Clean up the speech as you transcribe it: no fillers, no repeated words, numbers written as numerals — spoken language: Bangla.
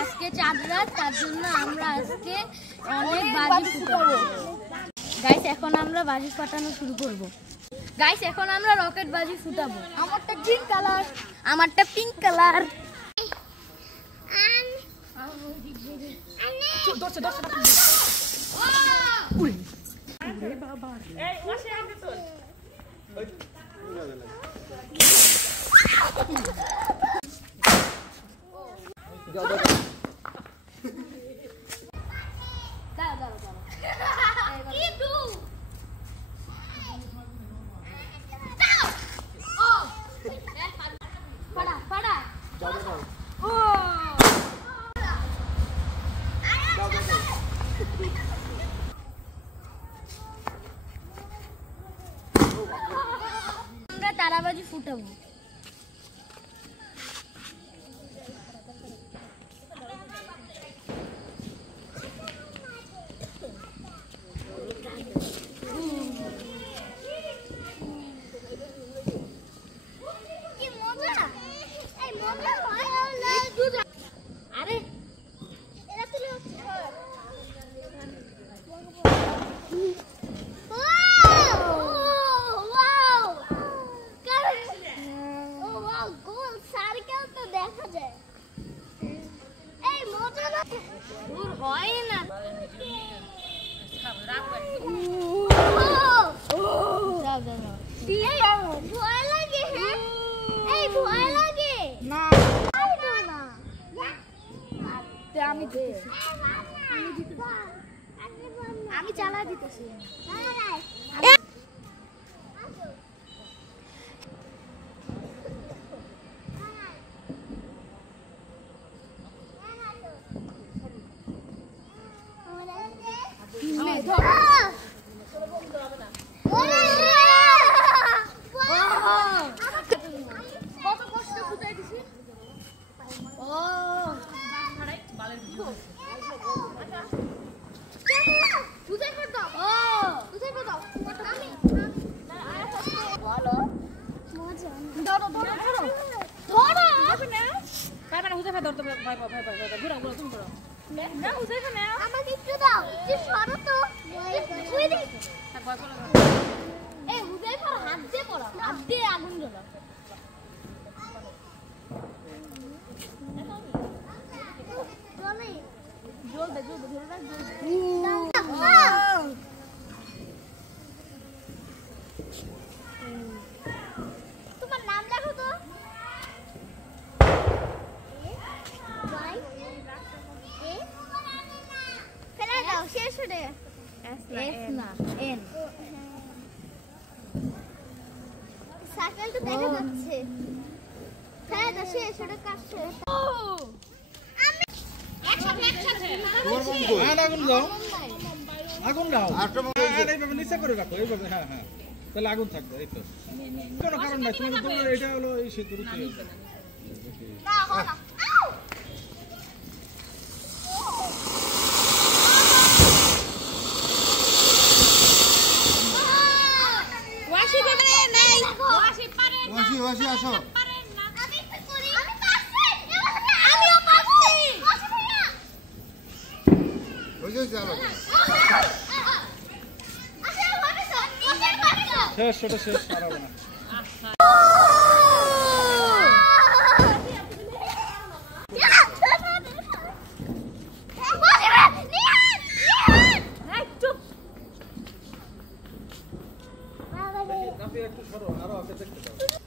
আজকে চাঁদ রাত, তার জন্য আমরা আজকে অনেক বাজি ফুটাবো। গাইস এখন আমরা বাজি ফাটানো শুরু করব। গাইস এখন আমরা রকেট বাজি ফুটাবো। আমারটা গ্রিন কালার, আমারটা পিঙ্ক কালার। আমরা তারাবাজি ফুটাবো। আমি চালা দিতেছি। কত কষ্ট ফুটাই দিছি। আগুন জ্বলা তোমার নাম লেখো তো। ফেলে দাও শেষ হয়ে। সাইকেল তো দেখা যাচ্ছে। ফেলে দাও শেষ হয়ে কাটছে। আগুন দাও, এইভাবে নিচে করে রাখো, এইভাবে। হ্যাঁ হ্যাঁ, তাহলে আগুন থাকবে। এই তো কোনো কারণ নাই, তুমি এটা হলো এই সেতুর ওয়াসি আসো। শেষ, সেটা শেষ, পারবো না। একটু সরো, আরো দেখতে পাবো।